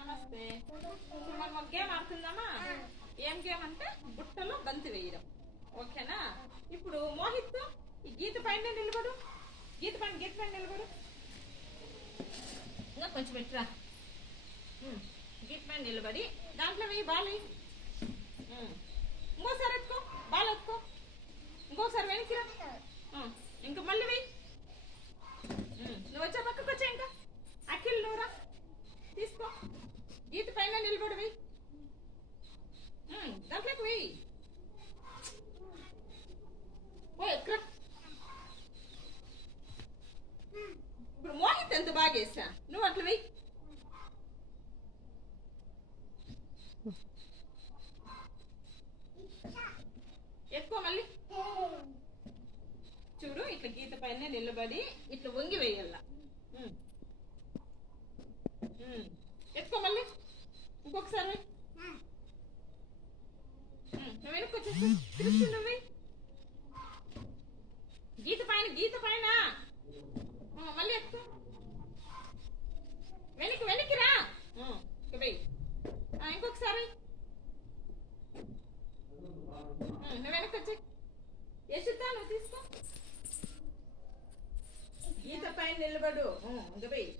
నమస్తే. ఇప్పుడు మనం ఒక గేమ్ ఆడుతుందామా? ఏం గేమ్ అంటే బుట్టలో బంతి వేయడం. ఓకేనా? ఇప్పుడు మోహిత్ ఈ గీత పైన నిలబడు. గీత పైన నిలబడు. ఇంకా కొంచెం పెట్టరా. గీత పైన నిలబడి దాంట్లో వెయ్యి బాల్. ఇంకోసారి ఎత్తుకో, బాల్ ఎత్తుకో. ఇంకోసారి వెనక్కిరా. ఇంకా మళ్ళీ వెయ్యి. నువ్వు వచ్చే పక్కకు వచ్చా. ఇంకా అఖిల్ నువ్వురా, తీసుకో. గీత పైన నిలబడి వెయ్యి. దాంట్లోకి వెయ్యి. ఓ ఎక్కడ ఇప్పుడు మోహిత్ ఎంత బాగా వేసా, నువ్వు అట్లా వెయ్యి. ఎక్కువ మళ్ళీ చూడు, ఇట్లా గీత పైన నిలబడి ఇట్లా వంగి వేయాల. ఎక్కువ మళ్ళీ ఇంకొకసారి నువ్వు వెనక్కి వచ్చేసి తిరుగుతుండవి. గీత పైన మళ్ళీ ఎక్కువ. వెనక్కి రా. వెయ్యి. ఇంకొకసారి నువ్వు వెనక్కి వచ్చి యశుతా నువ్వు తీసుకో. గీత పైన నిలబడు. ఇంకా వెయ్యి.